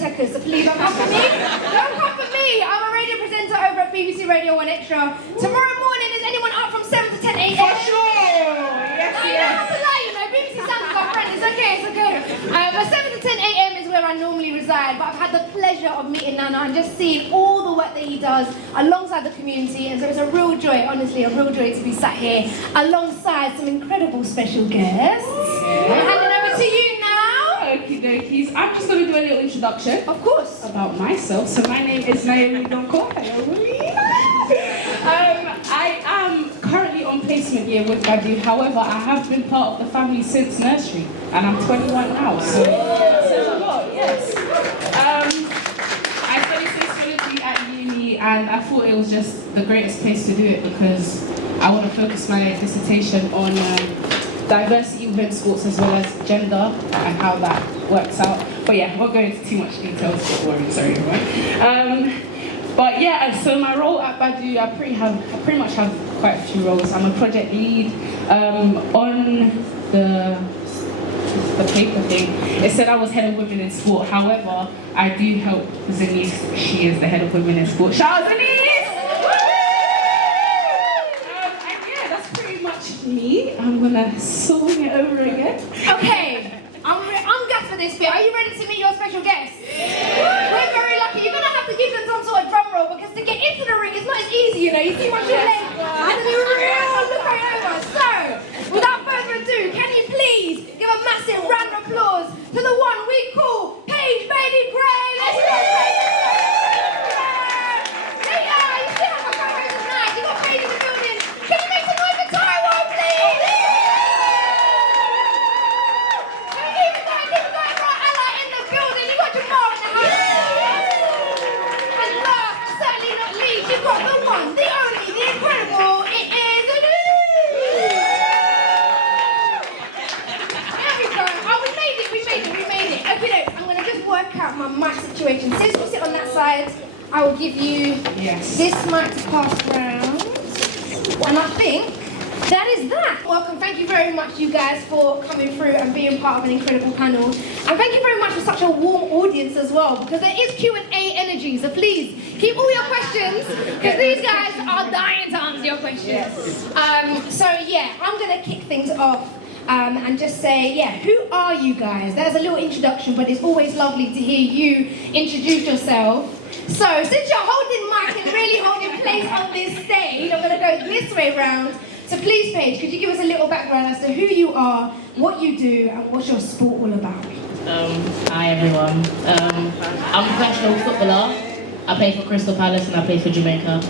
discotheques, so please don't come for me. Don't come for me. I'm a radio presenter over at BBC Radio 1 Extra. Tomorrow morning, is anyone up from 7 to 10 a.m.? For sure! Yes, You don't have to lie, you know. BBC sounds like our friend. It's okay, it's okay. But 7 to 10 a.m. is where I normally reside, but I've had the pleasure of meeting Nana and just seeing all the work that he does alongside the community, and so it's a real joy, honestly, a real joy to be sat here alongside some incredible special guests. I'm handing over to you now. Okie dokies. I'm just going to do a little introduction. Of course. About myself. So my name is Naomi Donkor. I am currently on placement year with BADU. However, I have been part of the family since nursery, and I'm 21 now. So that says a lot. Yes. I studied sociology at uni, and I thought it was just the greatest place to do it because I want to focus my dissertation on diversity within sports as well as gender and how that works out. But yeah, I won't go into too much detail, it's a bit boring, sorry everyone. But yeah, so my role at BADU, I pretty much have quite a few roles. I'm a project lead on the paper thing. It said I was head of women in sport. However, I do help Zeniece. She is the head of women in sport. Shout out Zeniece! Me. I'm gonna swing it over again. Okay, I'm gassed for this bit. Are you ready to meet your special guest? Yeah. We're very lucky. You're gonna have to give them some sort of drum roll because to get into the ring is not as easy, you know. You see what you're saying? I have to be real looking over. So, without further ado, can you please give a massive round of applause to the one we call Paige Baby Gray? Let's go, Paige! You see how my co-host is nice. You got Paige in the building. Can you make some noise for Taiwo, please? Can we keep it going for our ally in the building? You got Jahmarl in the house. And last but certainly not least, you've got the one, the only, the incredible, it is Zeniece! There we go. Oh, we made it. Okay, I'm going to just work out my mic situation. Since we sit on that side, I will give you this mic to pass around. And I think that is that. Welcome, thank you very much you guys for coming through and being part of an incredible panel. And thank you very much for such a warm audience as well, because there is Q&A energy, so please keep all your questions, because these guys are dying to answer your questions. So yeah, I'm gonna kick things off and just say, yeah, who are you guys? There's a little introduction, but it's always lovely to hear you introduce yourself. So, since you're holding mic and really holding place on this stage, I'm going to go this way round. So please, Paige, could you give us a little background as to who you are, what you do, and what's your sport all about? Hi everyone. I'm a professional footballer. I play for Crystal Palace and I play for Jamaica.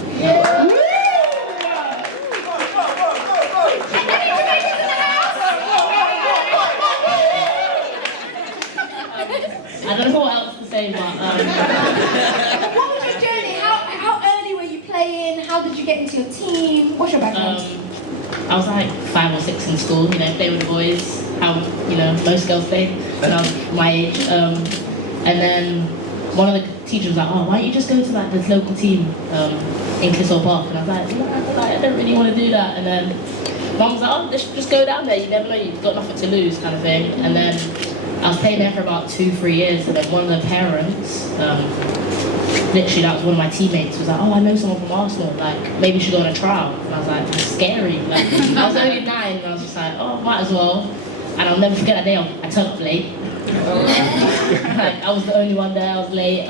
I don't know what else to say, but what was your journey? How early were you playing? How did you get into your team? What's your background? I was like 5 or 6 in school, you know, play with the boys, how, you know, most girls play when I was my age. And then one of the teachers was like, oh, why don't you just go to like this local team in Clissold Park? And I was like, no, I don't really want to do that. And then Mum was like, oh, just go down there, you never know, you've got nothing to lose kind of thing. And then I was playing there for about 2-3 years, and then one of the parents, literally that was one of my teammates, was like, oh, I know someone from Arsenal, like, maybe you should go on a trial. And I was like, that's scary. Like, I was only 9, and I was just like, oh, might as well. And I'll never forget that day, I turned up late. Like, I was the only one there, I was late.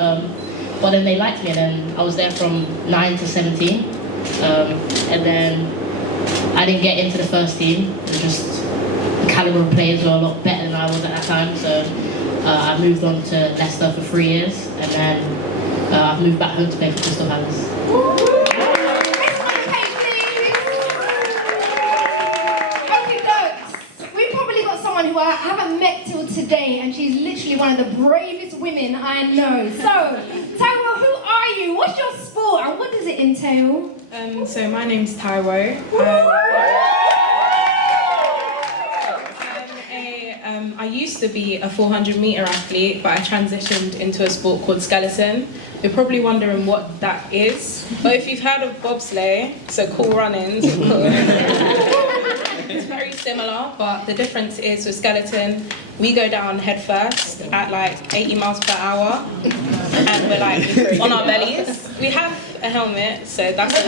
But then they liked me, and then I was there from 9 to 17. And then I didn't get into the first team. It was just the caliber of players were a lot better than I was at that time. So I moved on to Leicester for 3 years, and then I moved back home to play for Crystal Palace. We've probably got someone who I haven't met till today, and she's literally one of the bravest women I know. So, Taiwo, who are you? What's your sport, and what does it entail? So my name's Taiwo. I used to be a 400-meter athlete, but I transitioned into a sport called skeleton. You're probably wondering what that is, but if you've heard of bobsleigh, so cool runnings, it's very similar, but the difference is with skeleton, we go down head first at like 80 miles per hour, and we're like on our bellies. We have a helmet, so that's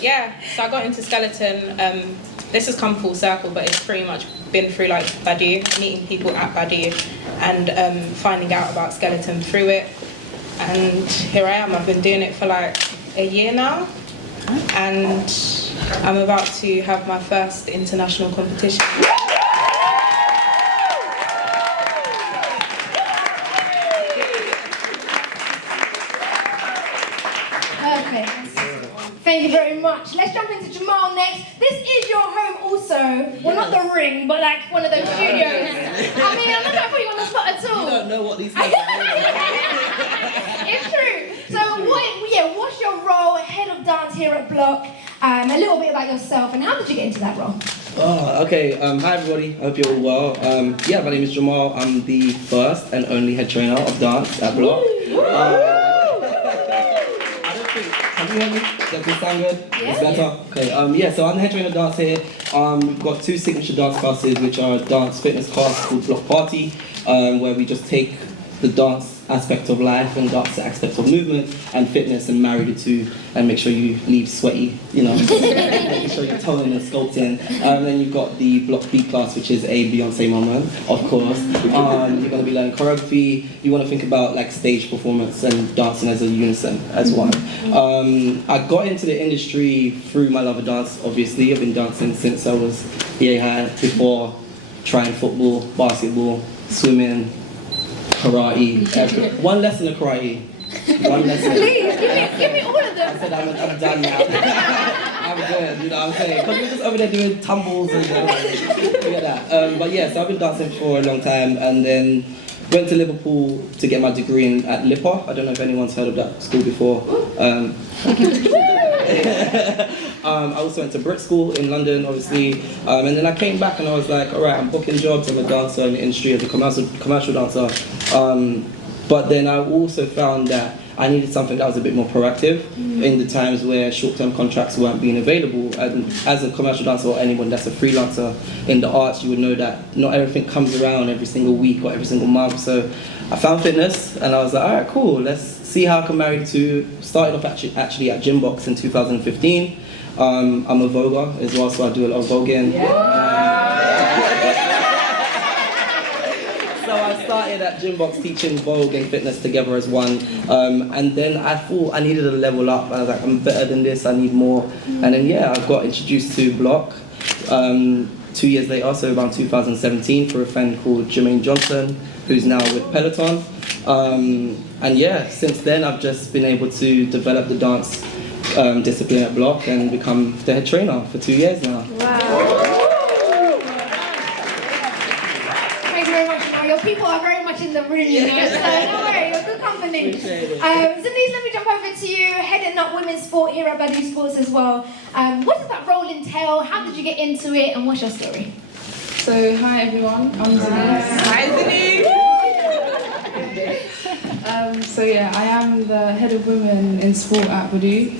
yeah, so I got into skeleton. This has come full circle, but it's pretty much been through like BADU, meeting people at BADU, and finding out about skeleton through it. And here I am. I've been doing it for like a year now, and I'm about to have my first international competition. Perfect. Thank you very much. Let's jump into Jahmarl next. This is your home also. Well, not the ring, but like one of those studios. I mean, I'm not going to put you on the spot at all. You don't know what these guys are. It's true. So, what's your role head of dance here at Blok? A little bit about yourself, and how did you get into that role? Oh, okay. Hi everybody. I hope you're all well. Yeah, my name is Jahmarl. I'm the first and only head trainer of dance at Blok. Can you hear me? Does this sound good? Yeah. It's better? Okay, yeah, so I'm the head trainer of dance here. We've got two signature dance classes, which are a dance fitness class called Block Party, where we just take the dance aspect of life and dance aspect of movement and fitness and marry the two and make sure you leave sweaty, you know, making sure you're toning and sculpting. Then you've got the Block B class, which is a Beyonce moment, of course. You're going to be learning choreography. You want to think about like stage performance and dancing as a unison, as one. I got into the industry through my love of dance, obviously. I've been dancing since I was high, before trying football, basketball, swimming, karate. One lesson of karate. One lesson. Please, give me all of them. I said I'm done now. I'm good, you know what I'm saying? Because we're just over there doing tumbles and forget that. But yeah, so I've been dancing for a long time, and then went to Liverpool to get my degree at LIPA. I don't know if anyone's heard of that school before. I also went to Brit School in London, obviously, and then I came back and I was like, all right, I'm booking jobs. I'm a dancer in the industry as a commercial dancer. But then I also found that I needed something that was a bit more proactive in the times where short-term contracts weren't being available. And as a commercial dancer or anyone that's a freelancer in the arts, you would know that not everything comes around every single week or every single month. So I found fitness and I was like, all right, cool, let's see how I can marry the two. Started off actually at Gymbox in 2015. I'm a voguer as well, so I do a lot of voguing. So I started at Gymbox teaching Vogue and fitness together as one, and then I thought I needed to level up. I was like, I'm better than this, I need more. And then yeah, I got introduced to Blok 2 years later, so around 2017, for a friend called Jermaine Johnson, who's now with Peloton. And yeah, since then I've just been able to develop the dance discipline at Blok and become the head trainer for 2 years now. Wow. Thank you very much. Your people are very much in the room, you know, so don't worry, you're good company. Zeniece, let me jump over to you, heading up women's sport here at BADU Sports as well. What does that role entail? How did you get into it, and what's your story? So, hi everyone, I'm Zeniece. Hi, Zeniece. So yeah, I am the head of women in sport at BADU.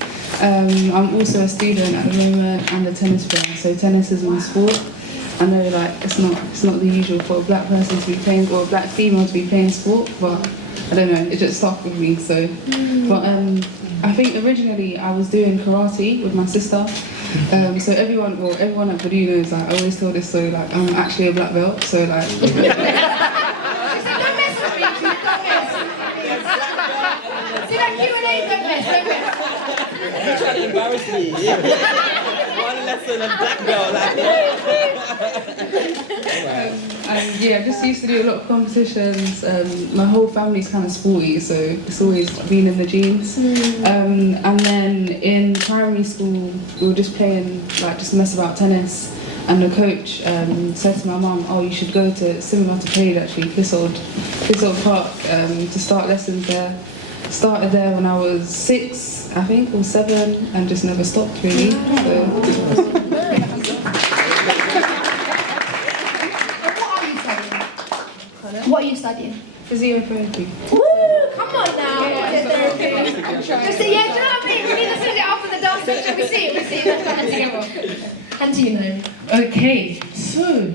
I'm also a student at the moment and a tennis player. So tennis is my sport. I know like it's not the usual for a black person to be playing or a black female to be playing sport, but I don't know, it just stuck with me. So, but I think originally I was doing karate with my sister. So everyone at BADU knows that I always tell this story, like I'm actually a black belt. So like. You're trying to embarrass me. One lesson of black belt. And yeah, I just used to do a lot of competitions. My whole family's kind of sporty, so it's always been in the genes. And then in primary school, we were just playing, like just mess about tennis. And the coach said to my mum, "Oh, you should go to similar to Paige actually, Clissold Park to start lessons there." Started there when I was 6, I think, or 7, and just never stopped really. So. What are you studying? Physiotherapy. Woo! Come on now. Just do you know what I mean? We need to sit it off in the dance Shall we see it? Let's put it together. And to you, Naomi. Okay, so,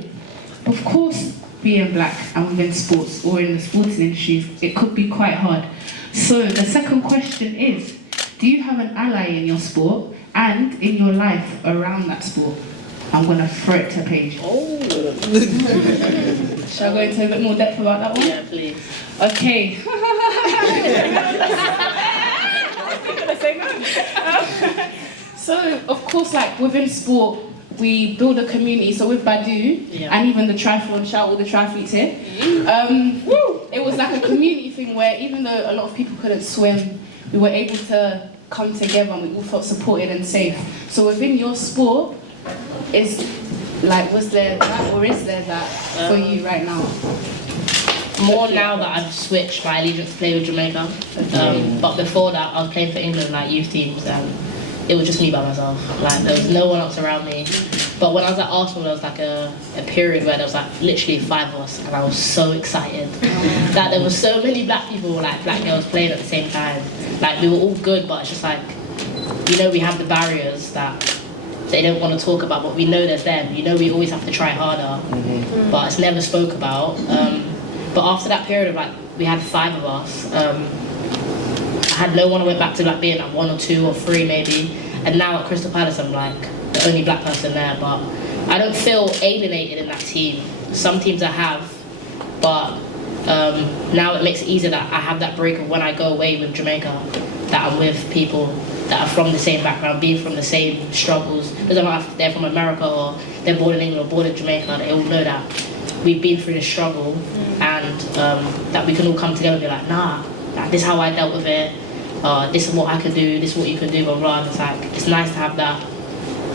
of course, being black and within sports or in the sporting industry, it could be quite hard. So the second question is, do you have an ally in your sport and in your life around that sport? I'm going to throw it to Paige. Oh. Shall I go into a bit more depth about that one? Yeah, please. Okay. So, of course, like within sport, we build a community. So with BADU and even the triathlon, shout all the triathletes here. It was like a community thing where even though a lot of people couldn't swim, we were able to come together and we all felt supported and safe. So within your sport, is like, was there that or is there that for you right now? More now that I've switched my allegiance to play with Jamaica. But before that, I was playing for England, like youth teams, and it was just me by myself. Like there was no one else around me. But when I was at Arsenal, there was like a period where there was like literally 5 of us, and I was so excited that there were so many black people, like black girls playing at the same time. Like we were all good, but it's just like, you know, we have the barriers that they don't want to talk about, but we know there's them. You know, we always have to try harder, but it's never spoke about. But after that period of like, we had 5 of us. I had no one. I went back to like being like 1 or 2 or 3 maybe. And now at Crystal Palace, I'm like the only black person there. But I don't feel alienated in that team. Some teams I have, but now it makes it easier that I have that break of when I go away with Jamaica, that I'm with people that are from the same background, being from the same struggles. Doesn't matter if they're from America or they're born in England or born in Jamaica, they all know that we've been through this struggle and that we can all come together and be like, nah, like, this is how I dealt with it, this is what I can do, this is what you can do, blah, blah. And it's like, it's nice to have that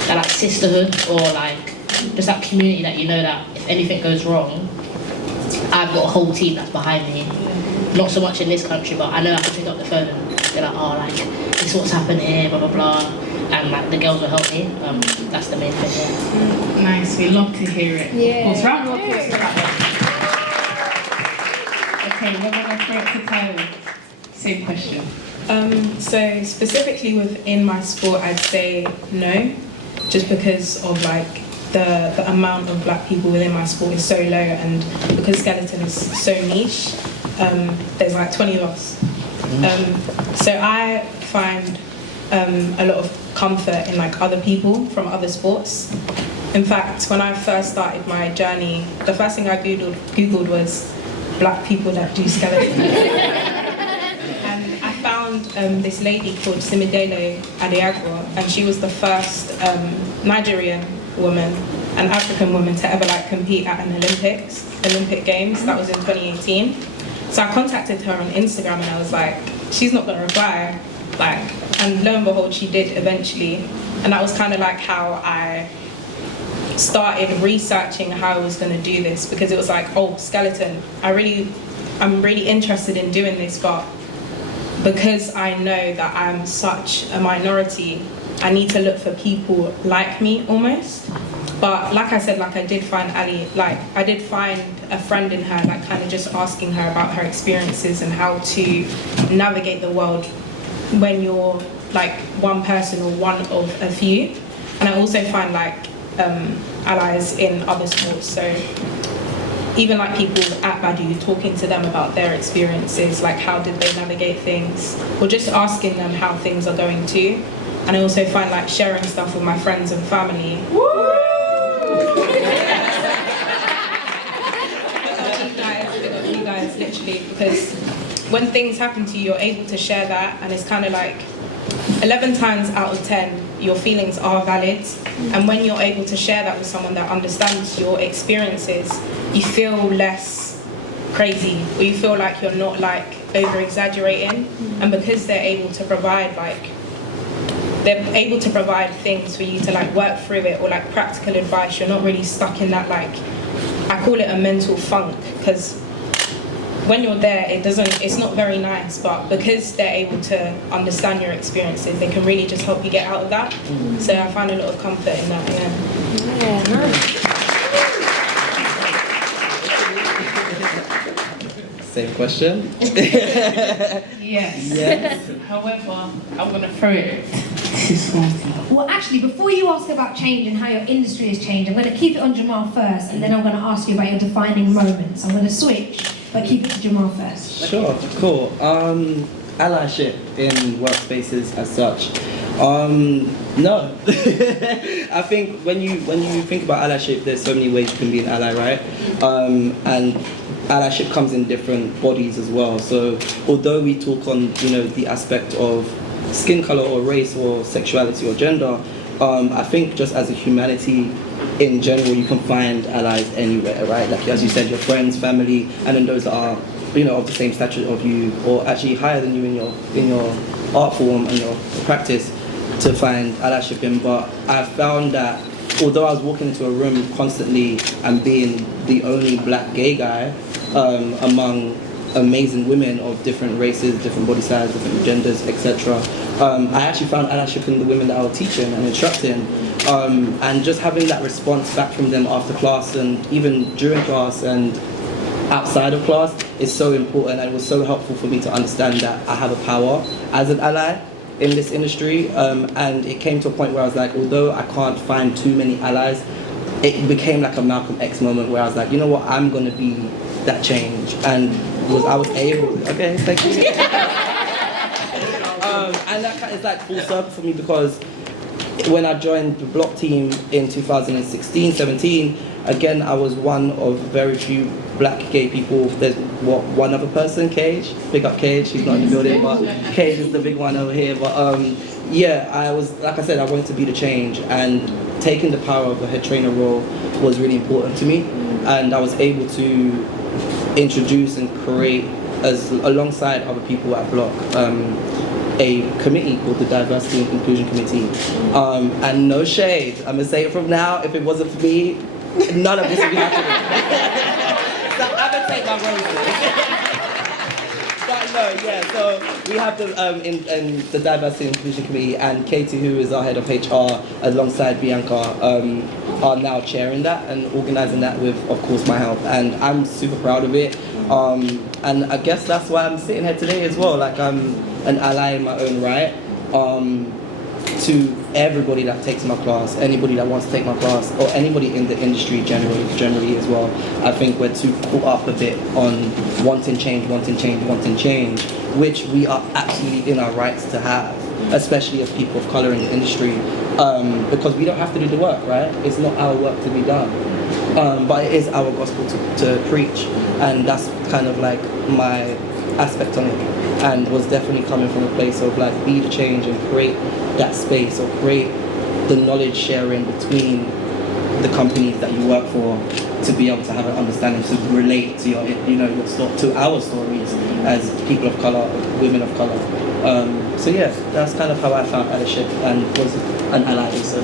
like sisterhood or like just that community that you know that if anything goes wrong, I've got a whole team that's behind me. Not so much in this country, but I know I can pick up the phone and be like, oh, like, this is what's happened here, blah, blah, blah. And like, the girls will help me. That's the main thing, yeah. Nice, we love to hear it. Yeah. Well, round of applause for that one. Okay, we're going to throw it to Taiwo. Same question. So specifically within my sport, I'd say no, just because of like the amount of black people within my sport is so low, and because skeleton is so niche, there's like 20 of us. So I find a lot of comfort in like other people from other sports. In fact, when I first started my journey, the first thing I googled was black people that do skeleton. And I found this lady called Naomi Donkor, and she was the first Nigerian woman, an African woman to ever like compete at an Olympic Games. That was in 2018. So I contacted her on Instagram and I was like, she's not gonna reply. Like, and lo and behold, she did eventually. And that was kind of like how I started researching how I was gonna do this, because it was like, oh, skeleton, I'm really interested in doing this, but because I know that I'm such a minority, I need to look for people like me almost. But like I said, like I did find I did find a friend in her, like kind of just asking her about her experiences and how to navigate the world when you're like one person or one of a few. And I also find like allies in other sports. So even like people at BADU, talking to them about their experiences, like how did they navigate things, or just asking them how things are going too. And I also find like sharing stuff with my friends and family. You guys, literally, because when things happen to you, you're able to share that, and it's kind of like 11 times out of 10, your feelings are valid. And when you're able to share that with someone that understands your experiences, you feel less crazy, or you feel like you're not like over-exaggerating. And because they're able to provide things for you to like work through it, or like practical advice, you're not really stuck in that, like, I call it a mental funk, because when you're there, it's not very nice, but because they're able to understand your experiences, they can really just help you get out of that. So I find a lot of comfort in that, yeah. Same question? Yes. Yes. However, I'm going to throw it This is fun. Well, actually, before you ask about change and how your industry has changed, I'm going to keep it on Jahmarl first, and then I'm going to ask you about your defining moments. I'm going to switch, but keep it to Jahmarl first. Sure, cool. Allyship in workspaces as such. No. I think when you think about allyship, there's so many ways you can be an ally, right? And allyship comes in different bodies as well. So although we talk on the aspect of skin color or race or sexuality or gender, I think just as a humanity in general, you can find allies anywhere, right? Like as you said, your friends, family, and then those that are of the same stature of you, or actually higher than you in your art form and your practice, to find allyship in. But I found that although I was walking into a room constantly and being the only black gay guy among amazing women of different races, different body sizes, different genders, etc., I actually found allyship in the women that I was teaching and instructing, and just having that response back from them after class and even during class and outside of class is so important, and it was so helpful for me to understand that I have a power as an ally in this industry, and it came to a point where I was like, although I can't find too many allies, it became like a Malcolm X moment where I was like, you know what, I'm going to be that change, and I was able to, okay, thank you. And that kind of is like full circle for me, because when I joined the Blok team in 2016-17, again, I was one of very few black gay people. There's one other person, Paige. Big up Paige, she's not in the building, but Paige is the big one over here. But yeah, I was, like I said, I wanted to be the change, and taking the power of the head trainer role was really important to me. And I was able to introduce and create, alongside other people at Blok, a committee called the Diversity and Inclusion Committee. And no shade, I'm gonna say it from now, if it wasn't for me, none of this would be happening. So I'm gonna take my roses. But no, yeah, so we have in the Diversity and Inclusion Committee, and Katie, who is our head of HR, alongside Bianca, are now chairing that and organising that with, of course, my help. And I'm super proud of it. And I guess that's why I'm sitting here today as well. Like, I'm an ally in my own right. To everybody that takes my class, anybody that wants to take my class, or anybody in the industry generally as well. I think we're too caught up a bit on wanting change, which we are absolutely in our rights to have, especially as people of colour in the industry, because we don't have to do the work, right? It's not our work to be done, but it is our gospel to preach, and that's kind of like my aspect on it, and was definitely coming from a place of like, be the change and create that space, or create the knowledge sharing between the companies that you work for, to be able to have an understanding, to relate to to our stories as people of color, women of color. So yeah, that's kind of how I found allyship and was an ally also.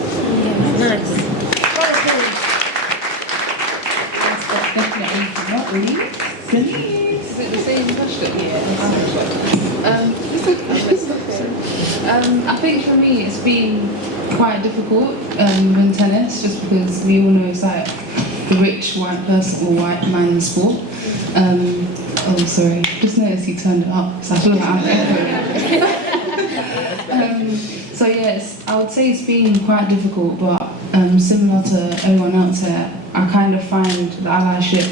Nice. Is it the same question? I think for me it's been quite difficult in tennis, just because we all know it's like the rich white person or white man in sport. Oh, sorry, just noticed you turned it up, so I feel like I'm echoing. So yes, I would say it's been quite difficult, but similar to everyone else here, I kind of find the allyship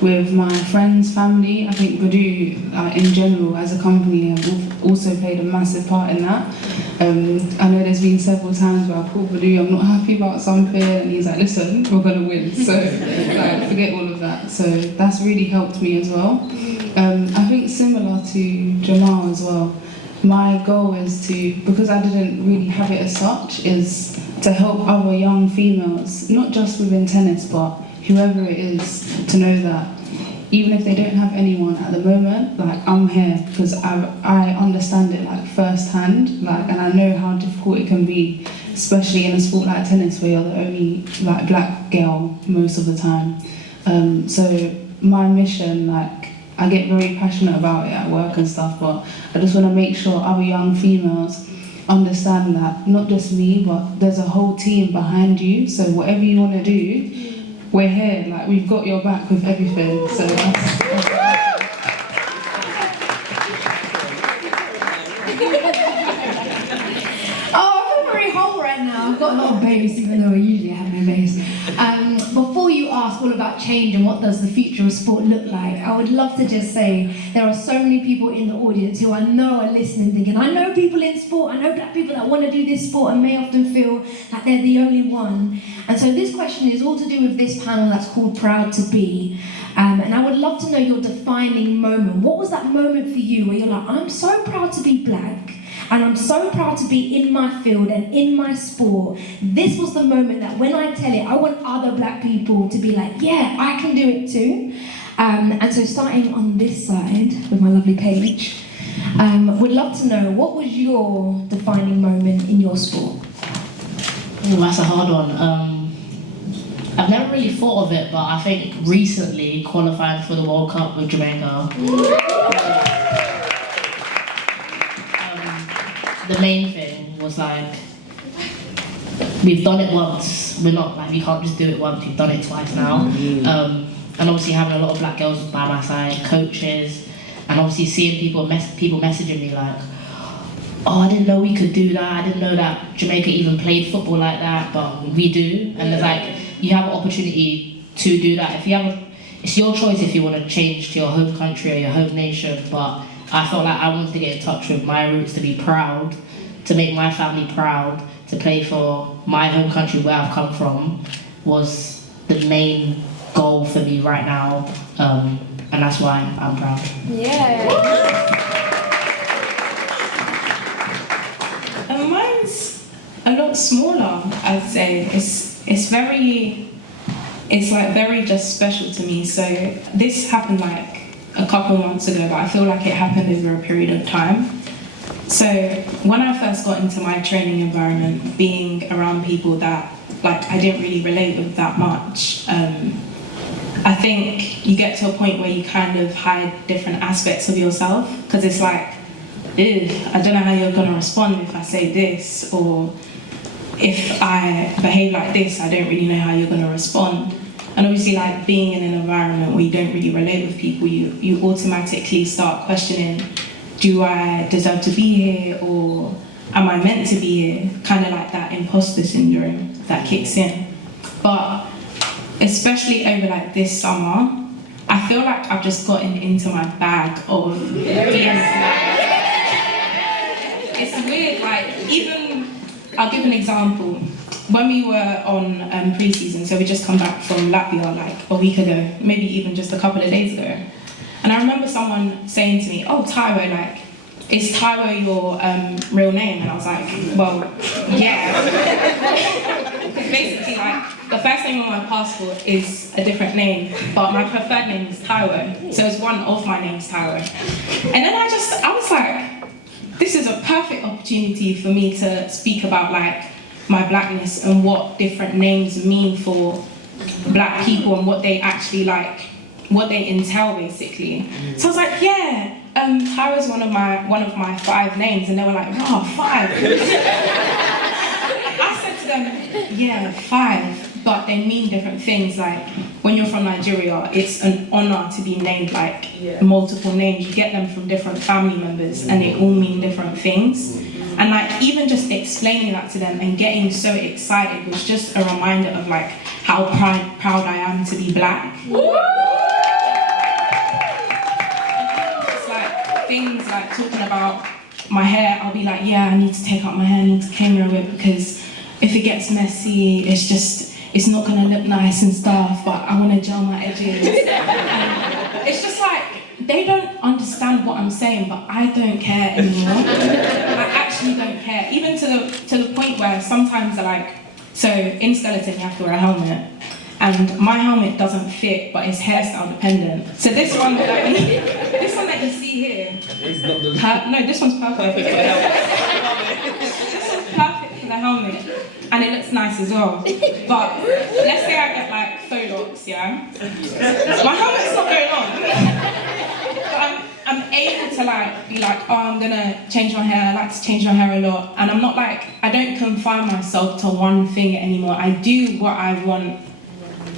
with my friends, family. I think BADU in general as a company have also played a massive part in that. I know there's been several times where I called BADU, I'm not happy about something, and he's like, listen, we're gonna win. So like, forget all of that. So that's really helped me as well. I think similar to Jahmarl as well, my goal is to, because I didn't really have it as such, is to help other young females, not just within tennis, but whoever it is, to know that even if they don't have anyone at the moment, like, I'm here, because I understand it like firsthand, like, and I know how difficult it can be, especially in a sport like tennis where you're the only like black girl most of the time. So my mission, like, I get very passionate about it at work and stuff, but I just want to make sure other young females understand that not just me, but there's a whole team behind you. So whatever you want to do, we're here, like, we've got your back with everything. So that's Oh, bass, even though I usually have no bass. Before you ask all about change and what does the future of sport look like, I would love to just say there are so many people in the audience who I know are listening thinking, I know people in sport, I know black people that want to do this sport and may often feel like they're the only one. And so this question is all to do with this panel that's called Proud to Be. And I would love to know your defining moment. What was that moment for you where you're like, I'm so proud to be black, and I'm so proud to be in my field and in my sport. This was the moment that when I tell it, I want other black people to be like, yeah, I can do it too. And so starting on this side with my lovely Paige, would love to know, what was your defining moment in your sport? Oh, that's a hard one. I've never really thought of it, but I think recently qualifying for the World Cup with Jamaica. The main thing was like, we've done it once. We're not like, we can't just do it once. We've done it twice now. And obviously having a lot of black girls by my side, coaches, and obviously seeing people messaging me like, oh, I didn't know we could do that. I didn't know that Jamaica even played football like that, but we do. And there's like, you have an opportunity to do that. It's your choice if you want to change to your home country or your home nation, but I felt like I wanted to get in touch with my roots, to be proud, to make my family proud, to play for my home country where I've come from, was the main goal for me right now, and that's why I'm proud. Yeah. Mine's a lot smaller, I'd say. It's like very just special to me. So this happened like a couple months ago, but I feel like it happened over a period of time. So when I first got into my training environment, being around people that like I didn't really relate with that much, I think you get to a point where you kind of hide different aspects of yourself, because it's like, ew, I don't know how you're gonna respond if I say this, or if I behave like this, I don't really know how you're gonna respond. And obviously, like being in an environment where you don't really relate with people, you automatically start questioning, do I deserve to be here, or am I meant to be here? Kind of like that imposter syndrome that kicks in. But especially over like this summer, I feel like I've just gotten into my bag of being It's weird, like even, I'll give an example. When we were on pre-season, so we just come back from Latvia like a week ago, maybe even just a couple of days ago. And I remember someone saying to me, oh, Taiwo, like, is Taiwo your real name? And I was like, well, yeah. Basically, like, the first name on my passport is a different name, but my preferred name is Taiwo. So it's one of my names, Taiwo. And then I was like, this is a perfect opportunity for me to speak about, like, my blackness and what different names mean for black people and what they actually like, what they entail basically. So I was like, yeah, Taiwo's one of my 5 names, and they were like, oh, 5. I said to them, yeah, 5, but they mean different things. Like when you're from Nigeria, it's an honor to be named like multiple names. You get them from different family members, and they all mean different things. And like even just explaining that to them and getting so excited was just a reminder of like how proud I am to be black. It's like things like talking about my hair, I'll be like, yeah, I need to take out my hair, I need to camera it, because if it gets messy, it's not gonna look nice and stuff, but I wanna gel my edges. And it's just like, they don't understand what I'm saying, but I don't care anymore. I actually don't care. Even to the point where sometimes they're like, so in skeleton you have to wear a helmet, and my helmet doesn't fit, but it's hairstyle dependent. So this one that you see here, no, this one's perfect for the helmet. This one's perfect for the helmet, and it looks nice as well. But let's say I get like faux locks, yeah? My helmet's not going on. I'm able to like be like, oh, I'm gonna change my hair. I like to change my hair a lot, and I'm not like, I don't confine myself to one thing anymore. I do what I want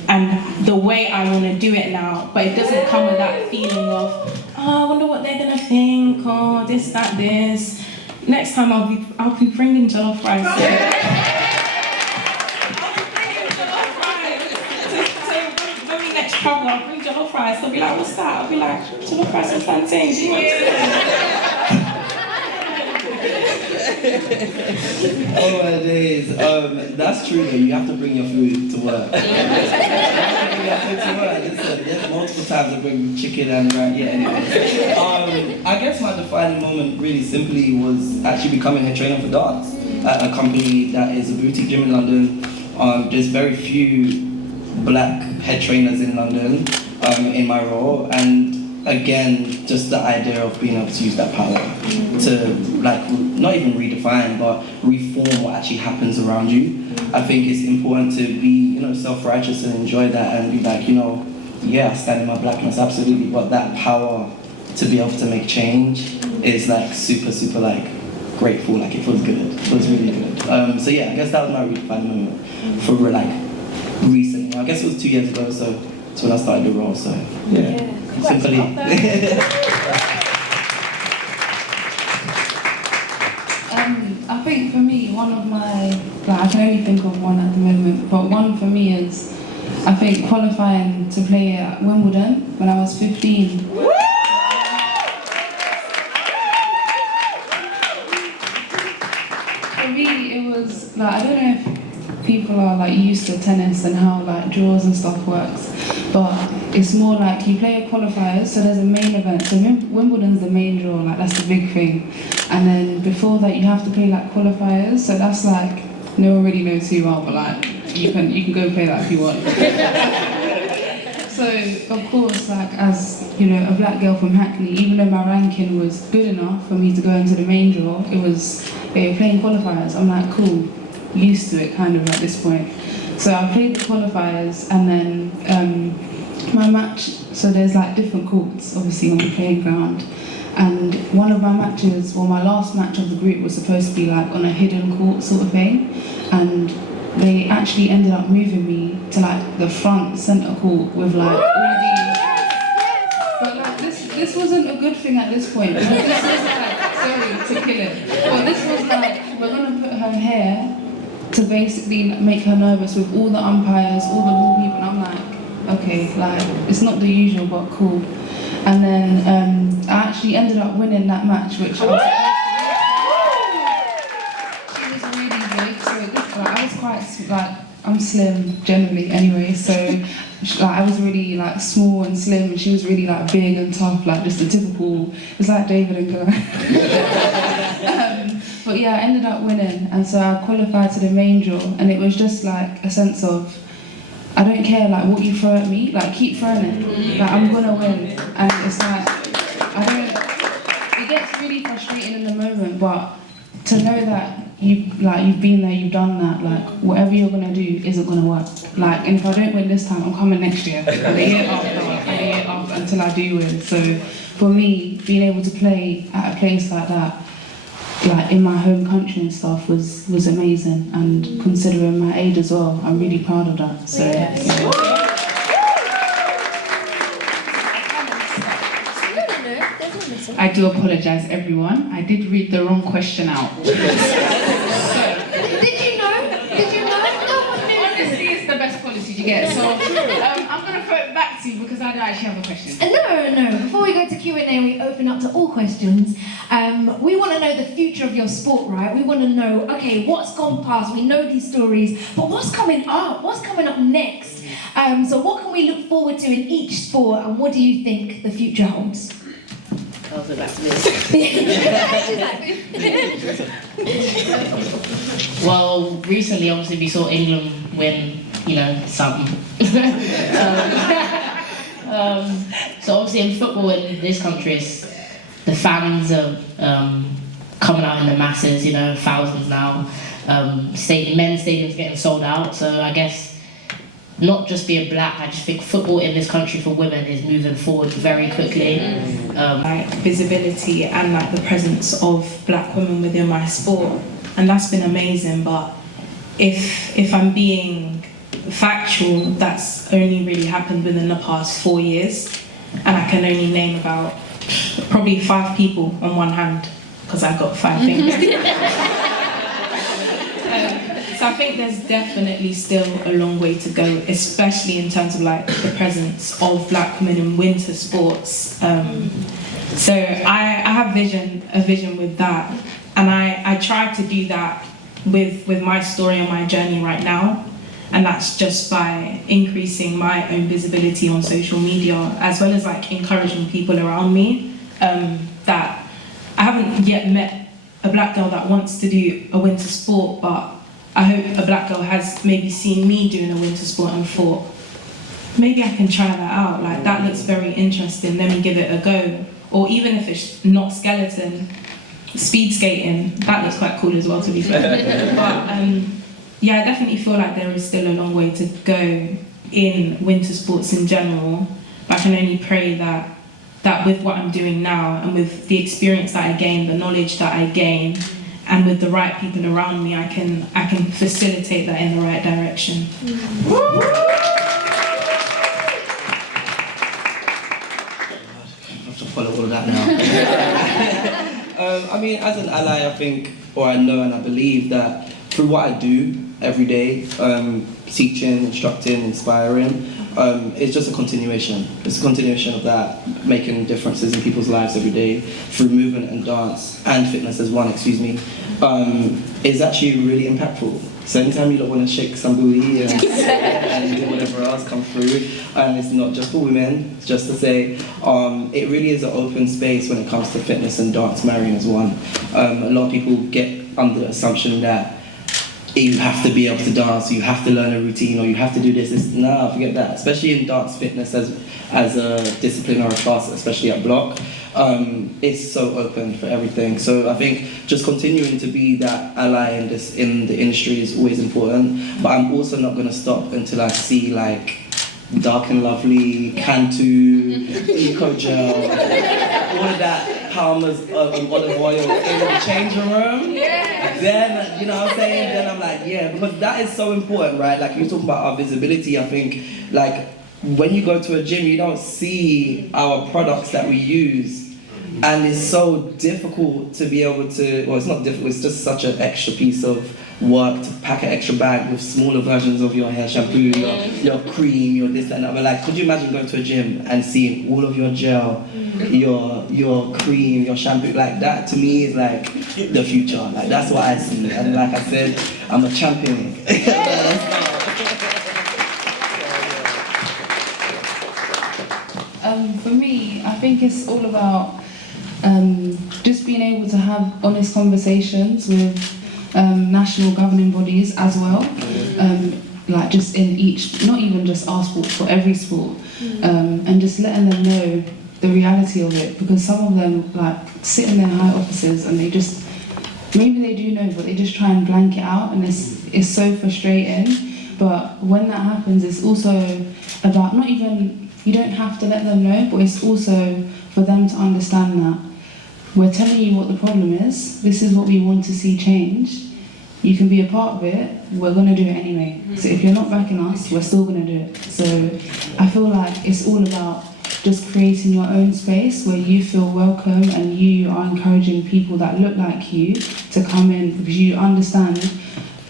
and the way I want to do it now, but it doesn't come with that feeling of, oh, I wonder what they're gonna think, or this, that, this. Next time I'll be bringing jollof rice. travel, I'll bring jollof fries. They'll be like, what's that? I'll be like, jollof fries and plantains. Do you want to? Oh my days. That's true though, you have to bring your food to work. There's multiple times I bring chicken and right, yeah, anyway. I guess my defining moment really simply was actually becoming a trainer for dance at a company that is a boutique gym in London. There's very few black head trainers in London in my role, and again, just the idea of being able to use that power to, like, not even redefine, but reform what actually happens around you. I think it's important to be, self-righteous and enjoy that and be like, yeah, I stand in my blackness, absolutely, but that power to be able to make change is like super, super like grateful, like it feels good, it feels really good. So yeah, I guess that was my redefining moment for like recently. I guess it was 2 years ago, so that's when I started the role, so yeah. Simply. I think for me, one of my, I can only think of one at the moment, but one for me is, I think, qualifying to play at Wimbledon when I was 15. For me, it was, I don't know if people are used to tennis and how draws and stuff works, but it's more like you play a qualifiers, so there's a main event. So Wimbledon's the main draw, that's the big thing. And then before that you have to play qualifiers, so that's no one really knows who you are, but you can go and play that if you want. So of course, as a black girl from Hackney, even though my ranking was good enough for me to go into the main draw, they were playing qualifiers. I'm like, cool, used to it kind of at this point. So I played the qualifiers, and then my match, so there's different courts obviously on the playing ground, and one of my matches, my last match of the group was supposed to be on a hidden court sort of thing, and they actually ended up moving me to the front centre court with all these, but this wasn't a good thing at this point. This was sorry to kill it, but this was we're gonna put her here to basically make her nervous with all the umpires, all the ball people, and I'm okay, it's not the usual, but cool. And then I actually ended up winning that match, which I was supposed to win. She was really big, so I was quite, I'm slim generally anyway, so I was really small and slim, and she was really big and tough, just a typical, it's like David and Goliath. But yeah, I ended up winning, and so I qualified to the main draw, and it was just a sense of, I don't care what you throw at me, keep throwing it, I'm gonna win. And it's it gets really frustrating in the moment, but to know that you've been there, you've done that, whatever you're gonna do isn't gonna work. And if I don't win this time, I'm coming next year, and the year after, and the year after, until I do win. So for me, being able to play at a place like that, in my home country and stuff was amazing, and considering my age as well, I'm really proud of that. So yeah. I do apologise, everyone. I did read the wrong question out. Did you know? Honestly, it's the best quality you get. So I'm going to throw it back to you because I don't actually have a question. No. Before we go to Q&A and we open up to all questions, we want to know the future of your sport, right? We want to know, okay, what's gone past? We know these stories, but what's coming up? What's coming up next? So what can we look forward to in each sport, and what do you think the future holds? Well, recently, obviously, we saw England win, something. So obviously in football in this country, the fans are coming out in the masses, thousands now. Men's stadiums getting sold out, so I guess not just being black, I just think football in this country for women is moving forward very quickly. Visibility and the presence of black women within my sport, and that's been amazing. But if I'm being factual, that's only really happened within the past 4 years, and I can only name about probably 5 people on one hand because I've got 5 fingers. So So I think there's definitely still a long way to go, especially in terms of like the presence of black women in winter sports. So I have a vision with that, and I try to do that with my story and my journey right now, and that's just by increasing my own visibility on social media, as well as like encouraging people around me. That I haven't yet met a black girl that wants to do a winter sport, but I hope a black girl has maybe seen me doing a winter sport and thought, maybe I can try that out, like that looks very interesting, let me give it a go. Or even if it's not skeleton, speed skating, that looks quite cool as well, to be fair. But yeah, I definitely feel like there is still a long way to go in winter sports in general, but I can only pray that with what I'm doing now and with the experience that I gain, the knowledge that I gain, and with the right people around me, I can facilitate that in the right direction. I have to follow all of that now. I mean, as an ally, I think, or I know and I believe that through what I do every day, teaching, instructing, inspiring, it's just a continuation. It's a continuation of that, making differences in people's lives every day through movement and dance, and fitness as one, is actually really impactful. So anytime you don't want to shake some booty and do whatever else come through, and it's not just for women, it's just to say, it really is an open space when it comes to fitness and dance marrying as one. A lot of people get under the assumption that you have to be able to dance, you have to learn a routine, or you have to do this. No, forget that. Especially in dance fitness as a discipline or a class, especially at Blok, it's so open for everything. So I think just continuing to be that ally in the industry is always important. But I'm also not going to stop until I see like Dark and Lovely, Cantu, Eco Gel, all of that Palmer's olive oil in the changing room. Then, you know what I'm saying? Then I'm like, yeah, because that is so important, right? Like you talk about our visibility, I think, like when you go to a gym, you don't see our products that we use. And it's so difficult to be able to, well, it's not difficult, it's just such an extra piece of work to pack an extra bag with smaller versions of your hair shampoo, your cream, your this, that, and that. But like, could you imagine going to a gym and seeing all of your gel, your cream, your shampoo? Like that to me is like the future. Like that's what I see. And like I said, I'm a champion. For me, I think it's all about just being able to have honest conversations with national governing bodies as well, like just in each, not even just our sport, for every sport, and just letting them know the reality of it, because some of them like sit in their high offices and they just, maybe they do know, but they just try and blank it out, and it's so frustrating. But when that happens, it's also about not even, you don't have to let them know, but it's also for them to understand that we're telling you what the problem is, this is what we want to see change, you can be a part of it, we're going to do it anyway. So if you're not backing us, we're still going to do it. So I feel like it's all about just creating your own space where you feel welcome and you are encouraging people that look like you to come in, because you understand,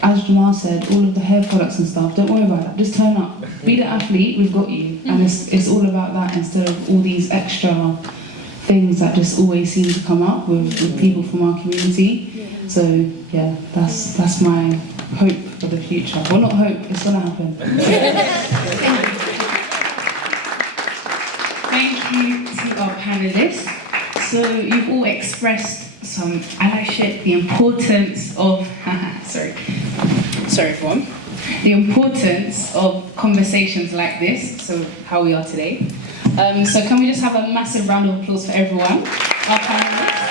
as Jahmarl said, all of the hair products and stuff, don't worry about that, just turn up. Be the athlete, we've got you. And it's all about that instead of all these extra things that just always seem to come up with people from our community. So yeah, that's my hope for the future. Well, not hope, it's gonna happen. Thank you to our panelists. So you've all expressed some allyship, the importance of, sorry everyone, the importance of conversations like this, so how we are today. So can we just have a massive round of applause for everyone? Our panelists.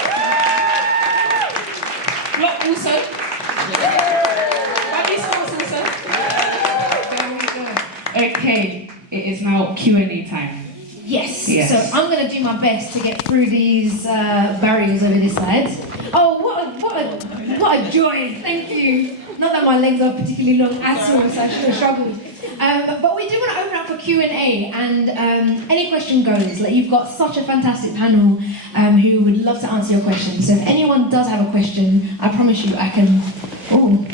Blok also. Okay, it is now Q&A time. Yes. Yes. So I'm going to do my best to get through these barriers over this side. Oh, what a joy! Thank you. Not that my legs are particularly long at all, so I should have struggled. But we do want to open up for Q&A, and any question goes. Like, you've got such a fantastic panel who would love to answer your questions. So if anyone does have a question, I promise you I can. Oh.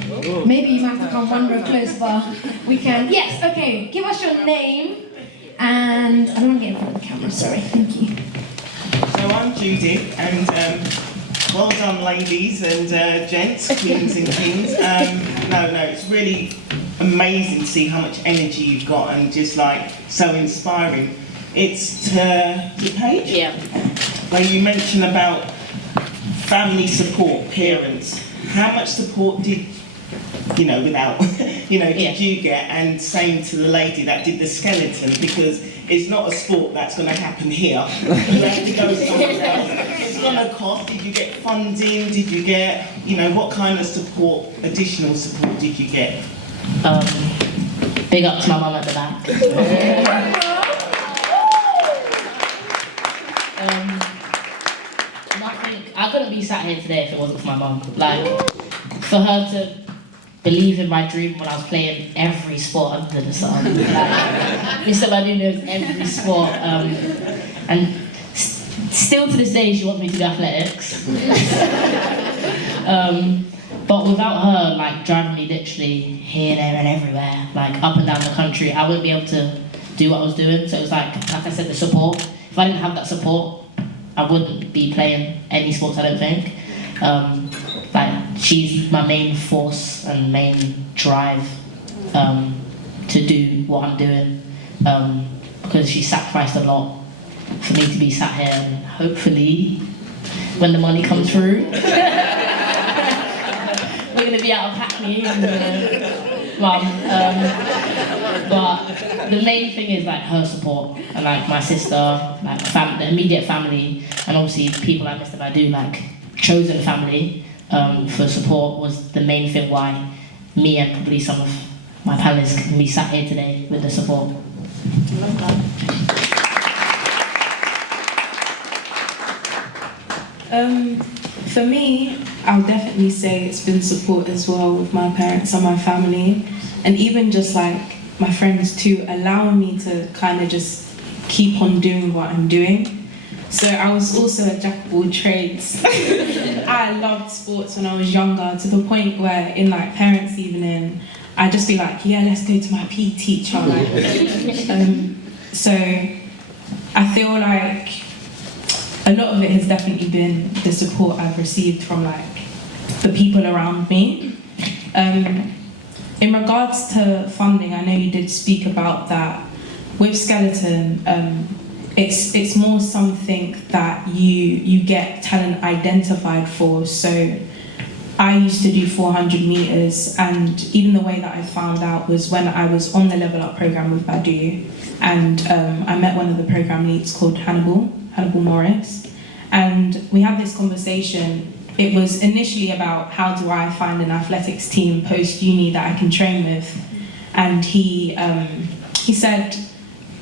Maybe you might have to come one row close, but we can. Yes, okay. Give us your name. And I don't want to get in front of the camera, sorry. Thank you. So I'm Judy, and well done, ladies and gents, queens and kings. No, it's really amazing to see how much energy you've got and just like so inspiring. It's to Paige? Yeah. Where you mentioned about family support, parents. How much support did, without, did you get? And same to the lady that did the skeleton, because it's not a sport that's going to happen here. You have to go somewhere else. It's going to cost. Did you get funding? Did you get, what kind of support, additional support did you get? Big up to my mum at the back. I couldn't be sat here today if it wasn't for my mum. Like, for her to believe in my dream when I was playing every sport under the sun. Like, Mr. Badu knows every sport. And still to this day, she wants me to do athletics. But without her, like, driving me literally here, there, and everywhere, like, up and down the country, I wouldn't be able to do what I was doing. So it was like I said, the support. If I didn't have that support, I wouldn't be playing any sports, I don't think. Like, she's my main force and main drive to do what I'm doing, because she sacrificed a lot for me to be sat here, and hopefully, when the money comes through, we're going to be out of Hackney and Mum. But the main thing is like her support, and like my sister, like the immediate family, and obviously people like Mr. Badu, like chosen family, for support was the main thing why me and probably some of my panelists can be sat here today with the support. I love that. For me, I'll definitely say it's been support as well with my parents and my family, and even just like my friends too, allowing me to kind of just keep on doing what I'm doing. So I was also a jack of all trades. I loved sports when I was younger, to the point where in like parents' evening, I'd just be like, yeah, let's go to my PE teacher. Like, so I feel like a lot of it has definitely been the support I've received from like the people around me. In regards to funding, I know you did speak about that. With Skeleton, it's more something that you get talent identified for. So I used to do 400 meters, and even the way that I found out was when I was on the Level Up program with BADU, and I met one of the program leads called Hannibal Morris, and we had this conversation. It was initially about how do I find an athletics team post-uni that I can train with, and he said,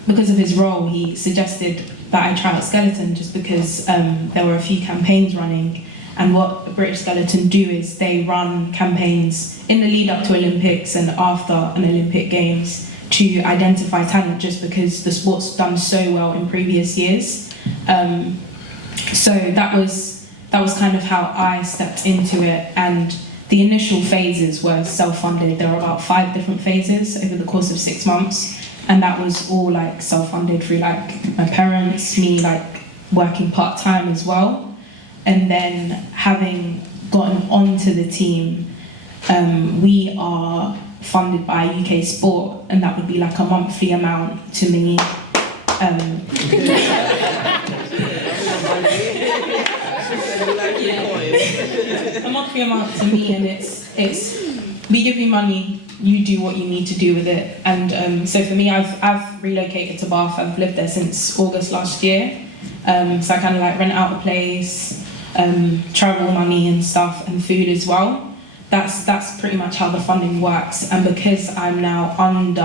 because of his role, he suggested that I try out Skeleton just because there were a few campaigns running, and what British Skeleton do is they run campaigns in the lead up to Olympics and after an Olympic Games to identify talent, just because the sport's done so well in previous years. So that was kind of how I stepped into it, and the initial phases were self-funded. There were about 5 different phases over the course of 6 months, and that was all like self-funded through like my parents, me like working part-time as well. And then having gotten onto the team, we are funded by UK Sport, and that would be like a monthly amount to me. A monthly amount to me, and it's we give you money, you do what you need to do with it. And so for me, I've relocated to Bath. I've lived there since August last year. So I kind of like rent out a place, travel money and stuff, and food as well. That's pretty much how the funding works. And because I'm now under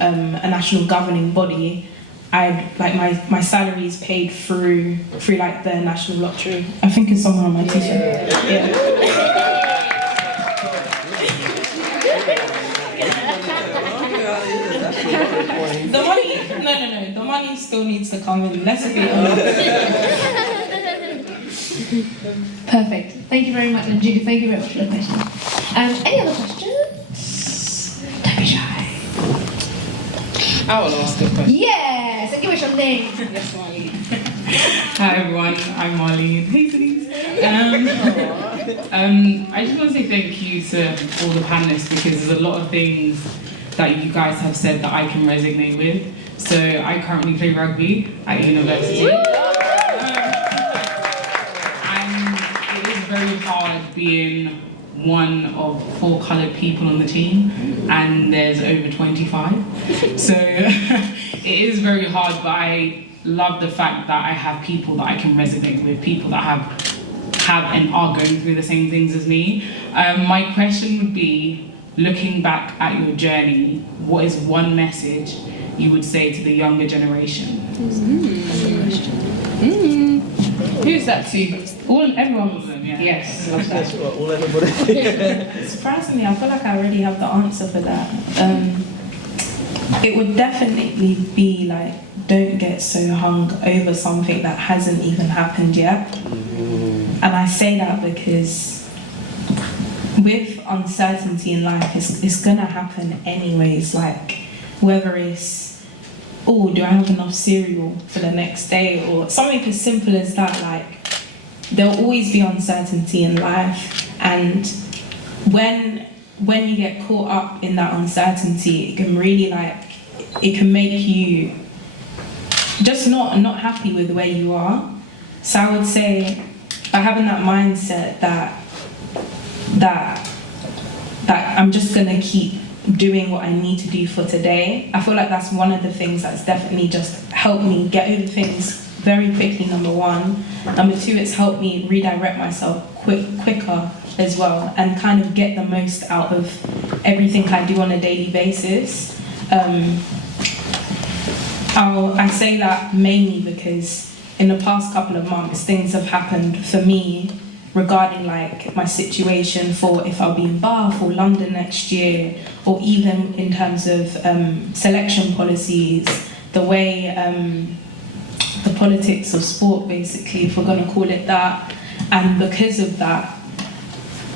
a national governing body, my salary is paid through like the national lottery. I think it's somewhere on my t-shirt. Yeah. The money, no. The money still needs to come in. Let's be honest. Perfect. Thank you very much, and Judy, thank you very much for the question. Any other questions? I will ask a question. Yeah, so give us your name. Yes, Marlene. Hi everyone, I'm Marlene. Hey, Zeniece. I just want to say thank you to all the panelists because there's a lot of things that you guys have said that I can resonate with. So I currently play rugby at university. And it is very hard being one of 4 coloured people on the team, and there's over 25. So it is very hard, but I love the fact that I have people that I can resonate with, people that have and are going through the same things as me. My question would be, looking back at your journey, what is one message you would say to the younger generation? Who's that to? Everyone of them, yeah. Yes. That's what all everybody. Surprisingly, I feel like I already have the answer for that. It would definitely be like, don't get so hung over something that hasn't even happened yet. And I say that because with uncertainty in life, it's gonna happen anyways. Like, whether it's, oh, do I have enough cereal for the next day, or something as simple as that. Like, there'll always be uncertainty in life, and when you get caught up in that uncertainty, it can really it can make you just not happy with where you are. So I would say, by having that mindset that I'm just gonna keep doing what I need to do for today, I feel like that's one of the things that's definitely just helped me get over things very quickly, number one. Number two, it's helped me redirect myself quicker as well, and kind of get the most out of everything I do on a daily basis. I say that mainly because in the past couple of months, things have happened for me regarding like my situation for if I'll be in Bath or London next year, or even in terms of selection policies, the way the politics of sport, basically, if we're going to call it that. And because of that,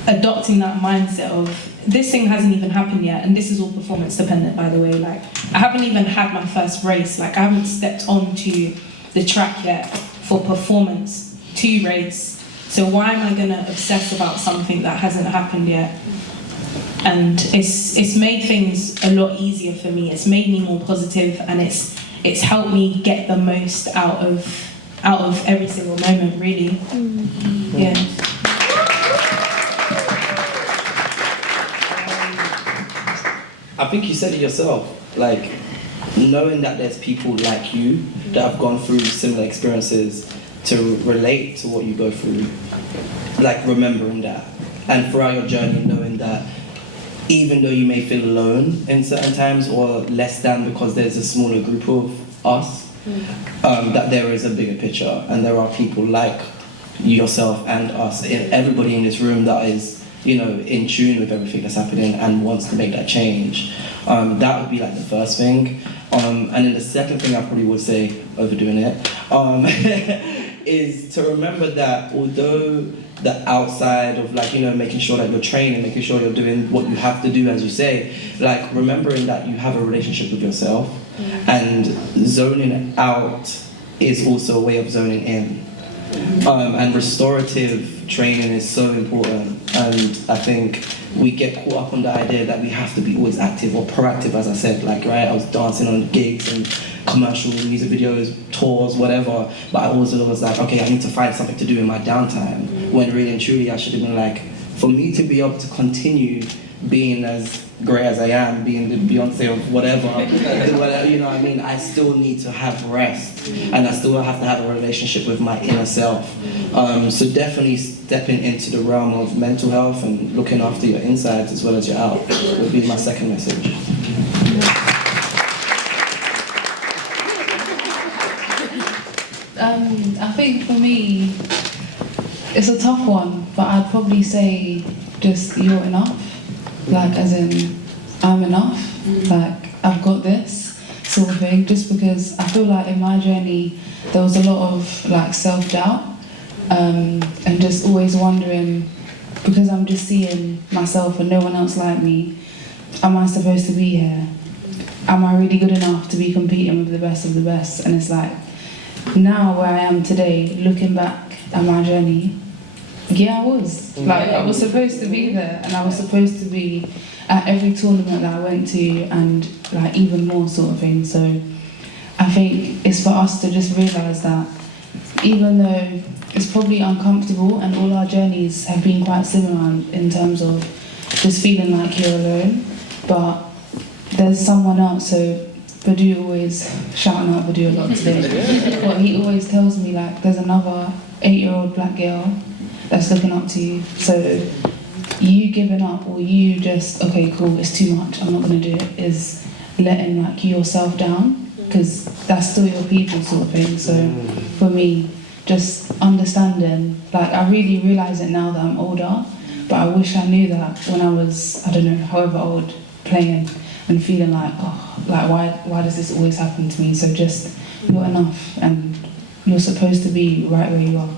adopting that mindset of, this thing hasn't even happened yet, and this is all performance dependent, by the way. Like, I haven't even had my first race. Like, I haven't stepped onto the track yet for performance to race. So why am I going to obsess about something that hasn't happened yet? And it's made things a lot easier for me. It's made me more positive, and it's helped me get the most out of every single moment, really. Yeah. I think you said it yourself, like, knowing that there's people like you that have gone through similar experiences to relate to what you go through, like remembering that. And throughout your journey, knowing that even though you may feel alone in certain times or less than because there's a smaller group of us, that there is a bigger picture, and there are people like yourself and us, everybody in this room that is, in tune with everything that's happening and wants to make that change. That would be like the first thing. And then the second thing I probably would say, overdoing it, is to remember that although the outside of making sure that you're training, making sure you're doing what you have to do, as you say, like remembering that you have a relationship with yourself, and zoning out is also a way of zoning in. And restorative training is so important, and I think we get caught up on the idea that we have to be always active or proactive, as I said, I was dancing on gigs and commercial music videos, tours, whatever, but I also was like, okay, I need to find something to do in my downtime, when really and truly I should have been like, for me to be able to continue being as great as I am, being the Beyonce of whatever, you know what I mean, I still need to have rest, and I still have to have a relationship with my inner self. So definitely stepping into the realm of mental health and looking after your insides as well as your out would be my second message. I think for me, it's a tough one, but I'd probably say just you're enough. As in, I'm enough, I've got this sort of thing, just because I feel like in my journey there was a lot of self-doubt, and just always wondering, because I'm just seeing myself and no one else like me, am I supposed to be here? am I really good enough to be competing with the best of the best? And it's like, now where I am today, looking back at my journey, yeah, I was. Like, I was supposed to be there, and I was supposed to be at every tournament that I went to, and like even more sort of thing. So I think it's for us to just realise that even though it's probably uncomfortable, and all our journeys have been quite similar in terms of just feeling like you're alone, but there's someone else. So BADU always, shouting out BADU a lot today, but he always tells me like there's another 8-year-old black girl that's looking up to you. So you giving up, or you just, okay, cool, it's too much, I'm not gonna do it, is letting like yourself down, because that's still your people sort of thing. So for me, just understanding, like I really realise it now that I'm older, but I wish I knew that when I was, I don't know, however old, playing and feeling like, oh, like why does this always happen to me? So just, you're enough, and you're supposed to be right where you are.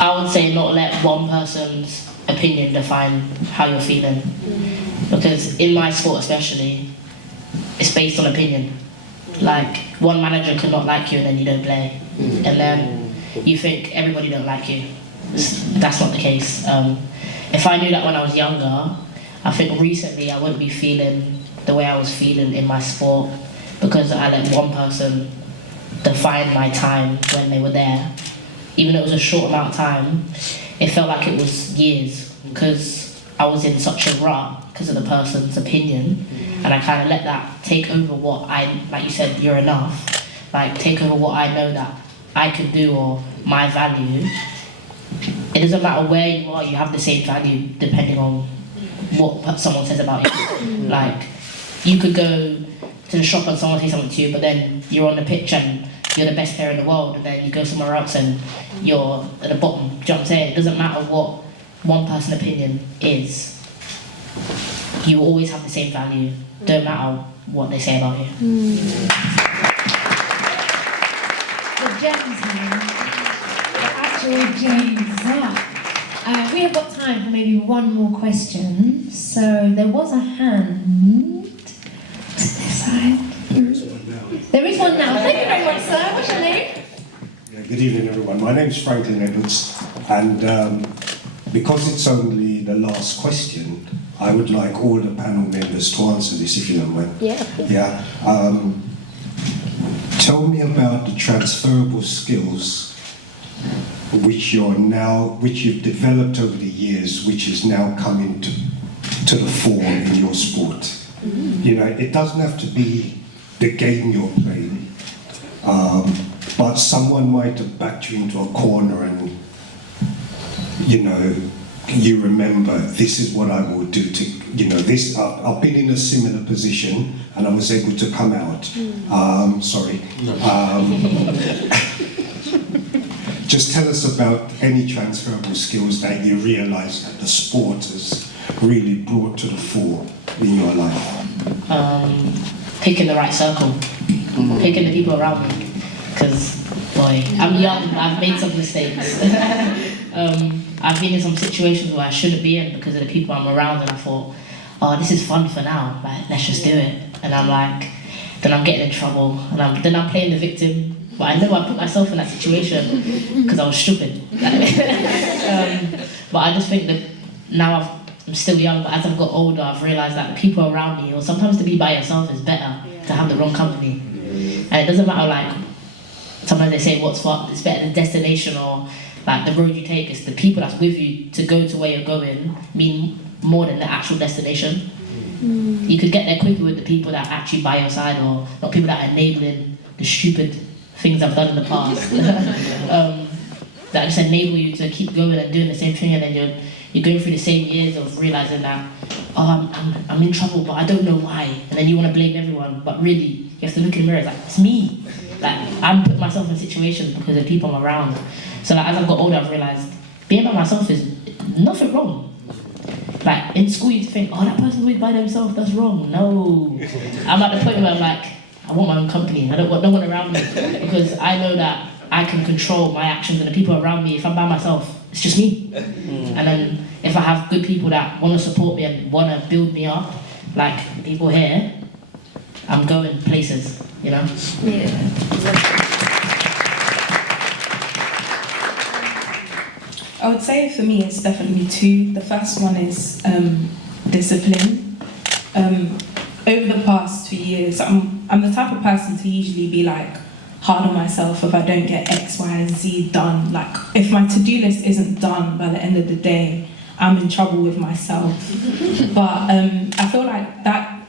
I would say not let one person's opinion define how you're feeling. Because in my sport especially, it's based on opinion. Like, one manager could not like you and then you don't play. And then you think everybody don't like you. That's not the case. If I knew that when I was younger, I think recently I wouldn't be feeling the way I was feeling in my sport, because I let one person define my time when they were there. Even though it was a short amount of time, it felt like it was years, because I was in such a rut because of the person's opinion, and I kind of let that take over what like you said, you're enough, like take over what I know that I could do, or my value. It doesn't matter where you are, you have the same value depending on what someone says about you. Like, you could go to the shop and someone say something to you, but then you're on the pitch and you're the best player in the world, and then you go somewhere else and you're at the bottom. Do you know what I'm saying? It doesn't matter what one person's opinion is. You will always have the same value. Don't matter what they say about you. The gems here. The actual gems. We have got time for maybe one more question. So there was a hand to this side. There is one now. Thank you very much, sir. What's your name? Yeah, good evening, everyone. My name is Franklin Edwards, and because it's only the last question, I would like all the panel members to answer this, if you don't mind. Yeah. Yeah. Tell me about the transferable skills which you've developed over the years, which is now coming to the fore in your sport. You know, it doesn't have to be the game you're playing, but someone might have backed you into a corner and, you know, you remember, this is what I will do to, you know, this, I've been in a similar position and I was able to come out. Sorry. Just tell us about any transferable skills that you realise that the sport has really brought to the fore in your life. Picking the right circle, picking the people around me, because, boy, I'm young, I've made some mistakes. I've been in some situations where I shouldn't be in because of the people I'm around, and I thought, oh, this is fun for now, like, let's just do it. And I'm like, then I'm getting in trouble, and then I'm playing the victim, but I know I put myself in that situation because I was stupid. But I just think that now I'm still young, but as I've got older, I've realised that the people around me, or sometimes to be by yourself is better to have the wrong company. And it doesn't matter, like, sometimes they say what's what, it's better the destination or like the road you take. It's the people that's with you to go to where you're going mean more than the actual destination. You could get there quicker with the people that are actually by your side, or not people that are enabling the stupid things I've done in the past. That just enable you to keep going and doing the same thing, and then you're going through the same years of realising that, oh, I'm in trouble, but I don't know why. And then you want to blame everyone, but really, you have to look in the mirror, it's like, it's me. Like, I'm putting myself in situations because of people I'm around. So like, as I've got older, I've realised being by myself is nothing wrong. Like, in school you think, oh, that person's always by themselves, that's wrong. No. I'm at the point where I'm like, I want my own company. I don't want no one around me, because I know that I I can control my actions and the people around me. If I'm by myself, it's just me. And then if I have good people that want to support me and want to build me up, like people here, I'm going places, you know? Yeah. I would say for me it's definitely two. The first one is discipline. Over the past 2 years, I'm the type of person to usually be like hard on myself if I don't get X, Y, and Z done. Like if my to-do list isn't done by the end of the day, I'm in trouble with myself. But I feel like that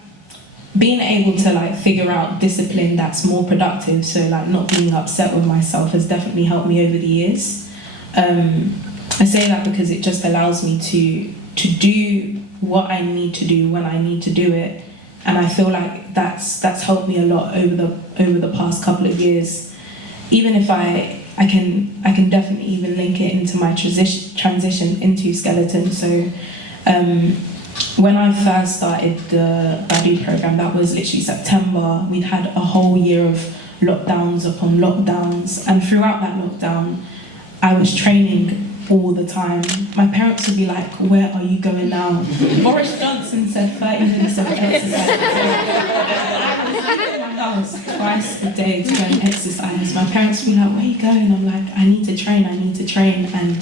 being able to like figure out discipline that's more productive, so like not being upset with myself, has definitely helped me over the years. I say that because it just allows me to do what I need to do when I need to do it, and I feel like that's helped me a lot over the past couple of years. Even if I can definitely even link it into my transition into skeleton. So when I first started the BADU program, that was literally September. We'd had a whole year of lockdowns upon lockdowns, and throughout that lockdown, I was training all the time. My parents would be like, "Where are you going now?" Boris Johnson said 30 minutes of exercise. I was leaving my house twice a day to go and exercise. My parents would be like, "Where are you going?" I'm like, I need to train. And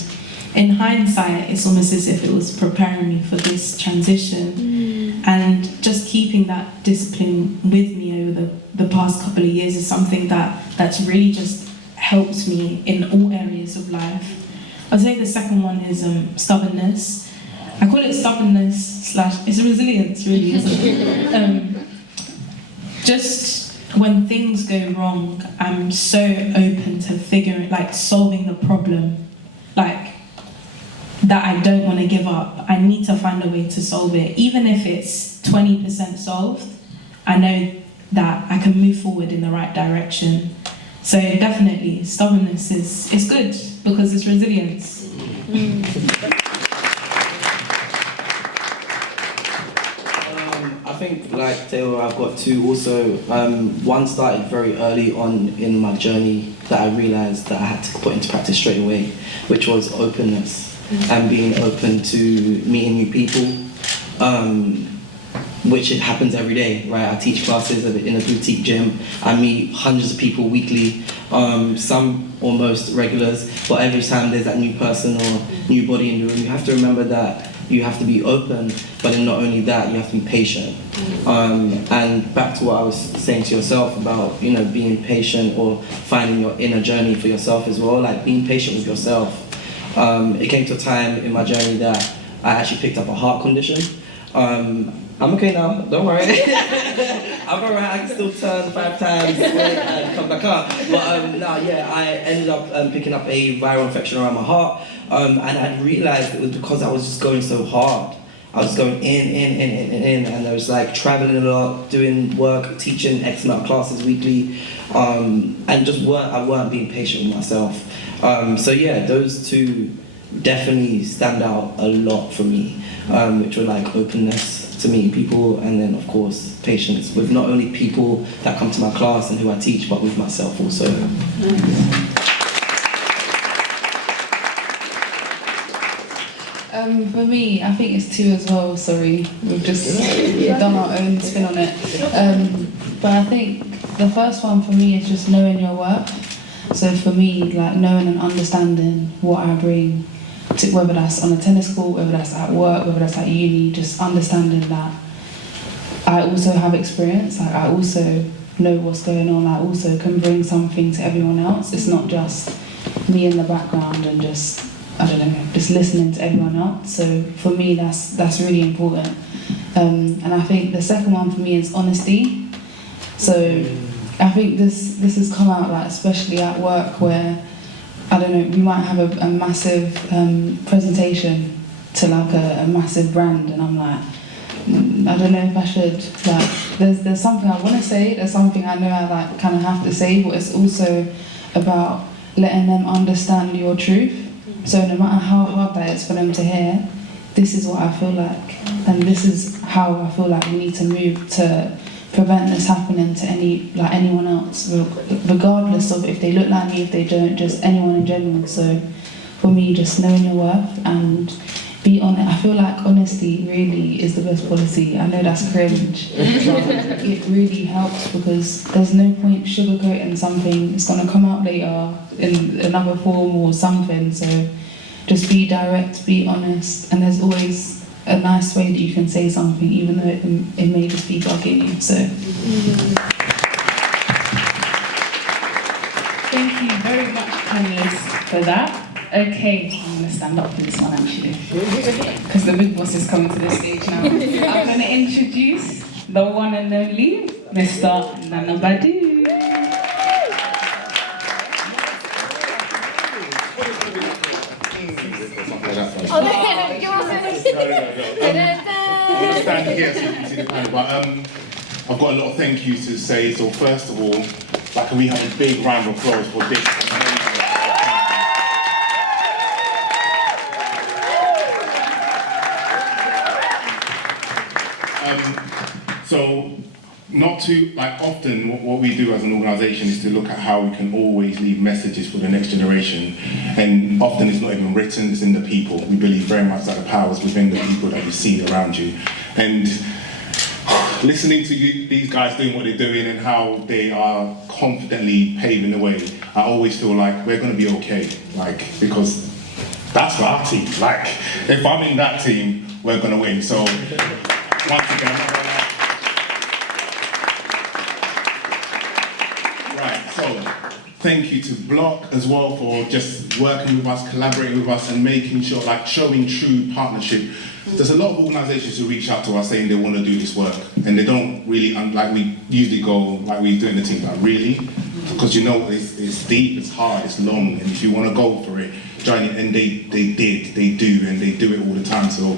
in hindsight, it's almost as if it was preparing me for this transition. And just keeping that discipline with me over the past couple of years is something that's really just helped me in all areas of life. I'd say the second one is stubbornness. I call it stubbornness / it's resilience, really, isn't it? Just when things go wrong, I'm so open to solving the problem, like that I don't want to give up. I need to find a way to solve it. Even if it's 20% solved, I know that I can move forward in the right direction. So definitely, stubbornness is good because it's resilience. I think, like Taiwo, I've got two also. One started very early on in my journey that I realised that I had to put into practice straight away, which was openness and being open to meeting new people. Which it happens every day, right? I teach classes in a boutique gym. I meet hundreds of people weekly, some almost regulars, but every time there's that new person or new body in the room, you have to remember that you have to be open, but then not only that, you have to be patient. And back to what I was saying to yourself about, being patient or finding your inner journey for yourself as well, like being patient with yourself. It came to a time in my journey that I actually picked up a heart condition. I'm okay now, don't worry. I'm alright, I can still turn 5 times and come back up. But I ended up picking up a viral infection around my heart, and I realised it was because I was just going so hard. I was going in, and I was like travelling a lot, doing work, teaching X amount of classes weekly, and just I weren't being patient with myself. Those two definitely stand out a lot for me, which were like openness to meet people, and then of course patience with not only people that come to my class and who I teach, but with myself also. For me, I think it's two as well. Sorry, we've just done our own spin on it. But I think the first one for me is just knowing your worth. So for me, like knowing and understanding what I bring, to, whether that's on a tennis court, whether that's at work, whether that's at uni, just understanding that I also have experience, like I also know what's going on, I also can bring something to everyone else. It's not just me in the background and just, just listening to everyone else. So for me, that's really important. And I think the second one for me is honesty. So I think this has come out, like especially at work, where we might have a massive presentation to like a massive brand, and I'm like, I don't know if I should, like, there's something I want to say, there's something I know I like kind of have to say, but it's also about letting them understand your truth. So no matter how hard that is for them to hear, this is what I feel like, and this is how I feel like we need to move to prevent this happening to anyone else, regardless of if they look like me, if they don't, just anyone in general. So for me, just knowing your worth and be on it. I feel like honesty really is the best policy. I know that's cringe, but it really helps because there's no point sugarcoating something. It's going to come out later in another form or something. So just be direct, be honest, and there's always a nice way that you can say something, even though it may just be bugging you. So. Thank you very much, panelists, for that. Okay, I'm going to stand up for this one actually, because the big boss is coming to the stage now. I'm going to introduce the one and only Mr. Nana BADU. Oh, no, you want to stand here so you can see the panel, but I've got a lot of thank yous to say. So first of all, like, can we have a big round of applause for this? So, not to, like, often what we do as an organisation is to look at how we can always leave messages for the next generation, and often it's not even written, it's in the people. We believe very much that the power is within the people that you see around you. And listening to these guys doing what they're doing and how they are confidently paving the way, I always feel like we're going to be okay, like, because that's our team. Like, if I'm in that team, we're going to win. So, once again, so, thank you to Blok as well for just working with us, collaborating with us, and making sure, like, showing true partnership. There's a lot of organisations who reach out to us saying they want to do this work, and they don't really, like we usually go, like we do in the team, like, really? Because you know it's deep, it's hard, it's long, and if you want to go for it, join it. And they do, and they do it all the time. So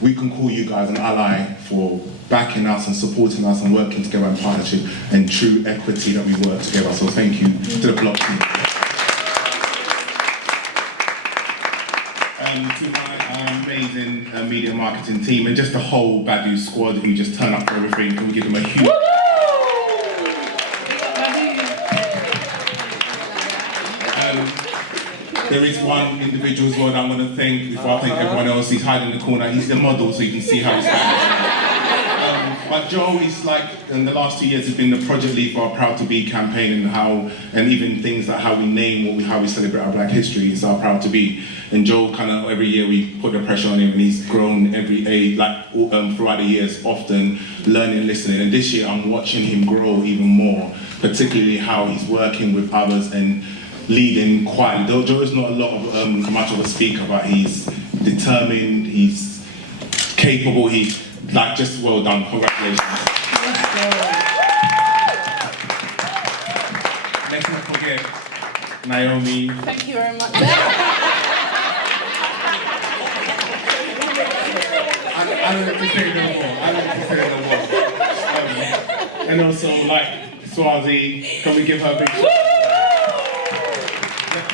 we can call you guys an ally for backing us and supporting us and working together in partnership and true equity that we work together. So thank you to the Blok team. To my amazing media marketing team and just the whole BADU squad who just turn up for everything. Can we give them a huge... There is one individual as well that I want to thank before I thank everyone else. He's hiding in the corner. He's the model, so you can see how he's but Joe is, like, in the last 2 years, has been the project lead for our Proud to Be campaign, and even things like how we name how we celebrate our Black history is our Proud to Be. And Joe, kind of every year we put the pressure on him, and he's grown every age, like throughout the years, often learning and listening. And this year I'm watching him grow even more, particularly how he's working with others and leading quietly. Though Joe is not much of a speaker, but he's determined, he's capable, he's like, just well done, congratulations. Let's not forget Naomi. Thank you very much. I don't have to say no more. And also, like, Swarzy, can we give her a big shout?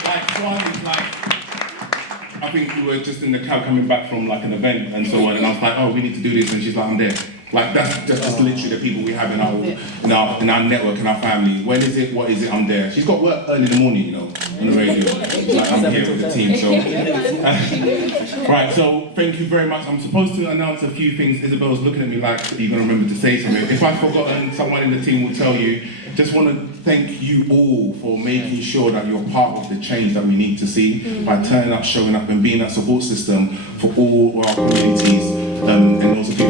Like, Swarzy's like, I think we were just in the cab coming back from, like, an event and so on, and I was like, oh, we need to do this, and she's like, I'm there. Like, that's just literally the people we have in our network, in our family. When is it? What is it? I'm there. She's got work early in the morning, you know, on the radio. Like, I'm here with the team, so. Right, so thank you very much. I'm supposed to announce a few things. Isabel's looking at me like, are you going to remember to say something? If I've forgotten, someone in the team will tell you. Just want to thank you all for making sure that you're part of the change that we need to see by turning up, showing up, and being that support system for all our communities and also people